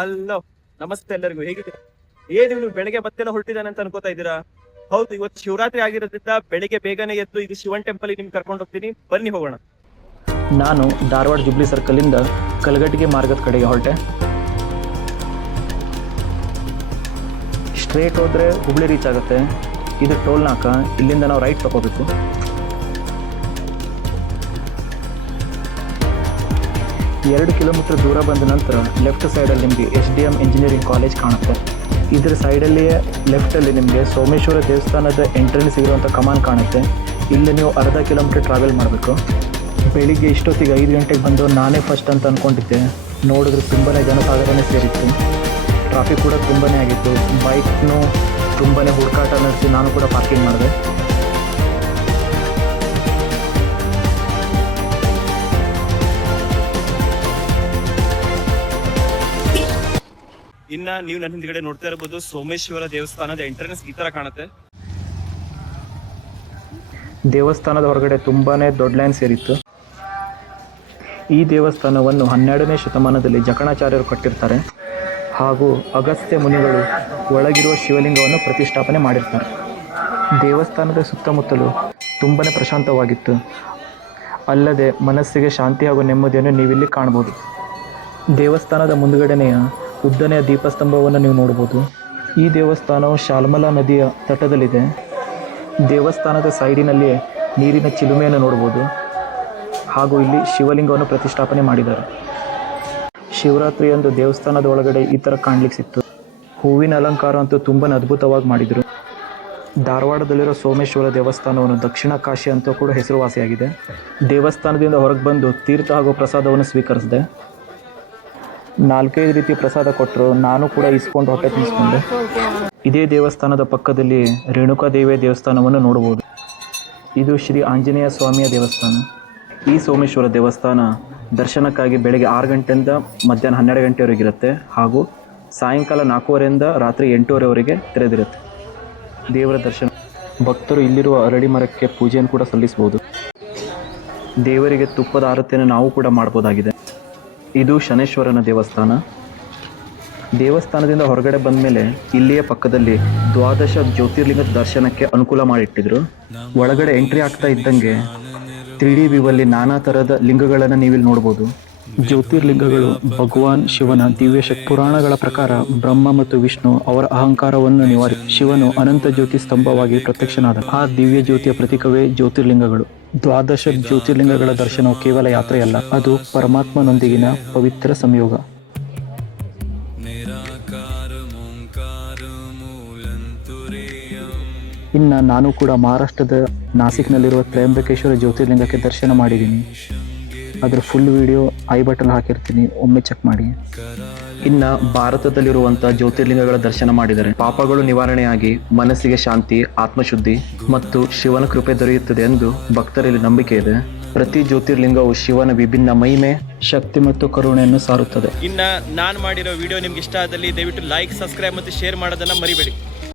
Hello, ನಮಸ್ತೆ ಎಲ್ಲರಿಗೂ. ಹೇಗಿದೆ? ಏನು ನೀವು ಬೆಳಗ್ಗೆ ಮತ್ತೆಲ್ಲ ಹೊರಟಿದ್ದಾನೆ ಅಂತ ಅನ್ಕೋತಾ ಇದ್ದೀರಾ? ಹೌದು, ಇವತ್ತು ಶಿವರಾತ್ರಿ ಆಗಿರೋದ್ರಿಂದ ಬೆಳಿಗ್ಗೆ ಬೇಗನೆ ಎದ್ದು ಇದು ಶಿವನ್ ಟೆಂಪಲ್ ನಿಮ್ಗೆ ಕರ್ಕೊಂಡು ಹೋಗ್ತೀನಿ. ಬನ್ನಿ ಹೋಗೋಣ. ನಾನು ಧಾರವಾಡ ಜುಬ್ಲಿ ಸರ್ಕಲಿಂದ ಕಲಗಟ್ಟಿಗೆ ಮಾರ್ಗದ ಕಡೆಗೆ ಹೊರಟೆ. ಸ್ಟ್ರೇಟ್ ಹೋದರೆ ಹುಬ್ಳಿ ರೀಚ್ ಆಗುತ್ತೆ. ಇದು ಟೋಲ್ ನಾಕ. ಇಲ್ಲಿಂದ ನಾವು ರೈಟ್ ತಗೋಬೇಕು. ಎರಡು ಕಿಲೋಮೀಟರ್ ದೂರ ಬಂದ ನಂತರ ಲೆಫ್ಟ್ ಸೈಡಲ್ಲಿ ನಿಮಗೆ SDM ಇಂಜಿನಿಯರಿಂಗ್ ಕಾಲೇಜ್ ಕಾಣುತ್ತೆ. ಇದರ ಸೈಡಲ್ಲಿಯೇ ಲೆಫ್ಟಲ್ಲಿ ನಿಮಗೆ ಸೋಮೇಶ್ವರ ದೇವಸ್ಥಾನದ ಎಂಟ್ರೆನ್ಸ್ ಇರುವಂಥ ಕಮಾನ್ ಕಾಣುತ್ತೆ. ಇಲ್ಲಿ ನೀವು ಅರ್ಧ ಕಿಲೋಮೀಟರ್ ಟ್ರಾವೆಲ್ ಮಾಡಬೇಕು. ಬೆಳಿಗ್ಗೆ ಇಷ್ಟೊತ್ತಿಗೆ 5 ಗಂಟೆಗೆ ಬಂದು ನಾನೇ ಫಸ್ಟ್ ಅಂತ ಅಂದ್ಕೊಂಡಿದ್ದೆ. ನೋಡಿದ್ರೆ ತುಂಬಾ ಜನಸಾಗರನೇ ಸೇರಿತ್ತು. ಟ್ರಾಫಿಕ್ ಕೂಡ ತುಂಬಾ ಆಗಿತ್ತು. ಬೈಕ್ನು ತುಂಬಾ ಹುಡುಕಾಟ ನಡೆಸಿ ನಾನು ಕೂಡ ಪಾರ್ಕಿಂಗ್ ಮಾಡಿದೆ. ಇನ್ನ ನೀವು ನನ್ನ ಹಿಂದ್ಗಡೆ ನೋಡ್ತಾ ಇರಬಹುದು ಸೋಮೇಶ್ವರ ದೇವಸ್ಥಾನದ ಎಂಟ್ರೆನ್ಸ್ ಈ ತರ ಕಾಣುತ್ತೆ. ದೇವಸ್ಥಾನದ ಹೊರಗಡೆ ತುಂಬಾ ದೊಡ್ಡ ಲೈನ್ ಸೇರಿತ್ತು. ಈ ದೇವಸ್ಥಾನವನ್ನು 12ನೇ ಶತಮಾನದಲ್ಲಿ ಜಕಣಾಚಾರ್ಯರು ಕಟ್ಟಿರ್ತಾರೆ ಹಾಗೂ ಅಗಸ್ತ್ಯ ಮುನಿಗಳು ಒಳಗಿರುವ ಶಿವಲಿಂಗವನ್ನು ಪ್ರತಿಷ್ಠಾಪನೆ ಮಾಡಿರ್ತಾರೆ. ದೇವಸ್ಥಾನದ ಸುತ್ತಮುತ್ತಲು ತುಂಬಾ ಪ್ರಶಾಂತವಾಗಿತ್ತು. ಅಲ್ಲದೆ ಮನಸ್ಸಿಗೆ ಶಾಂತಿ ಹಾಗೂ ನೆಮ್ಮದಿಯನ್ನು ನೀವಿಲ್ಲಿ ಕಾಣ್ಬೋದು. ದೇವಸ್ಥಾನದ ಮುಂದುಗಡೆನೆಯ ಉದ್ದನೆಯ ದೀಪಸ್ತಂಭವನ್ನು ನೀವು ನೋಡ್ಬೋದು. ಈ ದೇವಸ್ಥಾನವು ಶಾಲ್ಮಲಾ ನದಿಯ ತಟದಲ್ಲಿದೆ. ದೇವಸ್ಥಾನದ ಸೈಡಿನಲ್ಲಿಯೇ ನೀರಿನ ಚಿಲುಮೆಯನ್ನು ನೋಡ್ಬೋದು ಹಾಗೂ ಇಲ್ಲಿ ಶಿವಲಿಂಗವನ್ನು ಪ್ರತಿಷ್ಠಾಪನೆ ಮಾಡಿದ್ದಾರೆ. ಶಿವರಾತ್ರಿಯಂದು ದೇವಸ್ಥಾನದ ಒಳಗಡೆ ಈ ಥರ ಕಾಣ್ಲಿಕ್ಕೆ ಸಿಕ್ತು. ಹೂವಿನ ಅಲಂಕಾರ ಅಂತೂ ತುಂಬಾ ಅದ್ಭುತವಾಗಿ ಮಾಡಿದರು. ಧಾರವಾಡದಲ್ಲಿರೋ ಸೋಮೇಶ್ವರ ದೇವಸ್ಥಾನವನ್ನು ದಕ್ಷಿಣ ಕಾಶಿ ಅಂತ ಕೂಡ ಹೆಸರುವಾಸಿಯಾಗಿದೆ. ದೇವಸ್ಥಾನದಿಂದ ಹೊರಗೆ ಬಂದು ತೀರ್ಥ ಹಾಗೂ ಪ್ರಸಾದವನ್ನು ಸ್ವೀಕರಿಸಿದೆ. 4-5 ರೀತಿಯ ಪ್ರಸಾದ ಕೊಟ್ಟರು. ನಾನು ಕೂಡ ಇಸ್ಕೊಂಡು ಹೊಟ್ಟೆ ತುಂಬಿಸ್ಕೊಂಡೆ. ಇದೇ ದೇವಸ್ಥಾನದ ಪಕ್ಕದಲ್ಲಿ ರೇಣುಕಾದೇವಿಯ ದೇವಸ್ಥಾನವನ್ನು ನೋಡಬಹುದು. ಇದು ಶ್ರೀ ಆಂಜನೇಯ ಸ್ವಾಮಿಯ ದೇವಸ್ಥಾನ. ಈ ಸೋಮೇಶ್ವರ ದೇವಸ್ಥಾನ ದರ್ಶನಕ್ಕಾಗಿ ಬೆಳಗ್ಗೆ 6 ಗಂಟೆಯಿಂದ ಮಧ್ಯಾಹ್ನ 12 ಗಂಟೆವರೆಗಿರುತ್ತೆ ಹಾಗೂ ಸಾಯಂಕಾಲ 4:30ರಿಂದ ರಾತ್ರಿ 8:30ವರೆಗೆ ತೆರೆದಿರುತ್ತೆ. ದೇವರ ದರ್ಶನ ಭಕ್ತರು ಇಲ್ಲಿರುವ ಅರಳಿ ಮರಕ್ಕೆ ಪೂಜೆಯನ್ನು ಕೂಡ ಸಲ್ಲಿಸಬಹುದು. ದೇವರಿಗೆ ತುಪ್ಪದ ಆರತಿಯನ್ನು ನಾವು ಕೂಡ ಮಾಡ್ಬೋದಾಗಿದೆ. ಇದು ಶನೇಶ್ವರನ ದೇವಸ್ಥಾನ. ದೇವಸ್ಥಾನದಿಂದ ಹೊರಗಡೆ ಬಂದ ಮೇಲೆ ಇಲ್ಲಿಯ ಪಕ್ಕದಲ್ಲಿ 12 ಜ್ಯೋತಿರ್ಲಿಂಗದ ದರ್ಶನಕ್ಕೆ ಅನುಕೂಲ ಮಾಡಿಟ್ಟಿದ್ರು. ಒಳಗಡೆ ಎಂಟ್ರಿ ಆಗ್ತಾ ಇದ್ದಂಗೆ 3D ವ್ಯೂವಲ್ಲಿ ನಾನಾ ಥರದ ಲಿಂಗಗಳನ್ನು ನೀವಿಲ್ಲಿ ನೋಡ್ಬೋದು. ಜ್ಯೋತಿರ್ಲಿಂಗಗಳು ಭಗವಾನ್ ಶಿವನ ದಿವ್ಯ ಶಕ್ತಿ. ಪುರಾಣಗಳ ಪ್ರಕಾರ ಬ್ರಹ್ಮ ಮತ್ತು ವಿಷ್ಣು ಅವರ ಅಹಂಕಾರವನ್ನು ನಿವಾರಿಸಿ ಶಿವನು ಅನಂತ ಜ್ಯೋತಿ ಸ್ತಂಭವಾಗಿ ಪ್ರತ್ಯಕ್ಷನಾದ. ಆ ದಿವ್ಯ ಜ್ಯೋತಿಯ ಪ್ರತೀಕವೇ ಜ್ಯೋತಿರ್ಲಿಂಗಗಳು. 12 ಜ್ಯೋತಿರ್ಲಿಂಗಗಳ ದರ್ಶನವು ಕೇವಲ ಯಾತ್ರೆಯಲ್ಲ, ಅದು ಪರಮಾತ್ಮನೊಂದಿಗಿನ ಪವಿತ್ರ ಸಂಯೋಗ. ಇನ್ನು ನಾನು ಕೂಡ ಮಹಾರಾಷ್ಟ್ರದ ನಾಸಿಕ್ನಲ್ಲಿರುವ ತ್ರಯಂಬಕೇಶ್ವರ ಜ್ಯೋತಿರ್ಲಿಂಗಕ್ಕೆ ದರ್ಶನ ಮಾಡಿದ್ದೀನಿ. ಅದರ ಫುಲ್ ವಿಡಿಯೋ ಐ ಬಟನ್ ಹಾಕಿರ್ತೀನಿ, ಒಮ್ಮೆ ಚೆಕ್ ಮಾಡಿ. ಇನ್ನು ಭಾರತದಲ್ಲಿರುವಂಥ ಜ್ಯೋತಿರ್ಲಿಂಗಗಳ ದರ್ಶನ ಮಾಡಿದರೆ ಪಾಪಗಳು ನಿವಾರಣೆಯಾಗಿ ಮನಸ್ಸಿಗೆ ಶಾಂತಿ, ಆತ್ಮಶುದ್ಧಿ ಮತ್ತು ಶಿವನ ಕೃಪೆ ದೊರೆಯುತ್ತದೆ ಎಂದು ಭಕ್ತರಲ್ಲಿ ನಂಬಿಕೆ ಇದೆ. ಪ್ರತಿ ಜ್ಯೋತಿರ್ಲಿಂಗವು ಶಿವನ ವಿಭಿನ್ನ ಮಹಿಮೆ, ಶಕ್ತಿ ಮತ್ತು ಕರುಣೆಯನ್ನು ಸಾರುತ್ತದೆ. ಇನ್ನ ನಾನು ಮಾಡಿರೋ ವಿಡಿಯೋ ನಿಮ್ಗೆ ಇಷ್ಟ ಆದಲ್ಲಿ ದಯವಿಟ್ಟು ಲೈಕ್, ಸಬ್ಸ್ಕ್ರೈಬ್ ಮತ್ತು ಶೇರ್ ಮಾಡೋದನ್ನ ಮರಿಬೇಡಿ.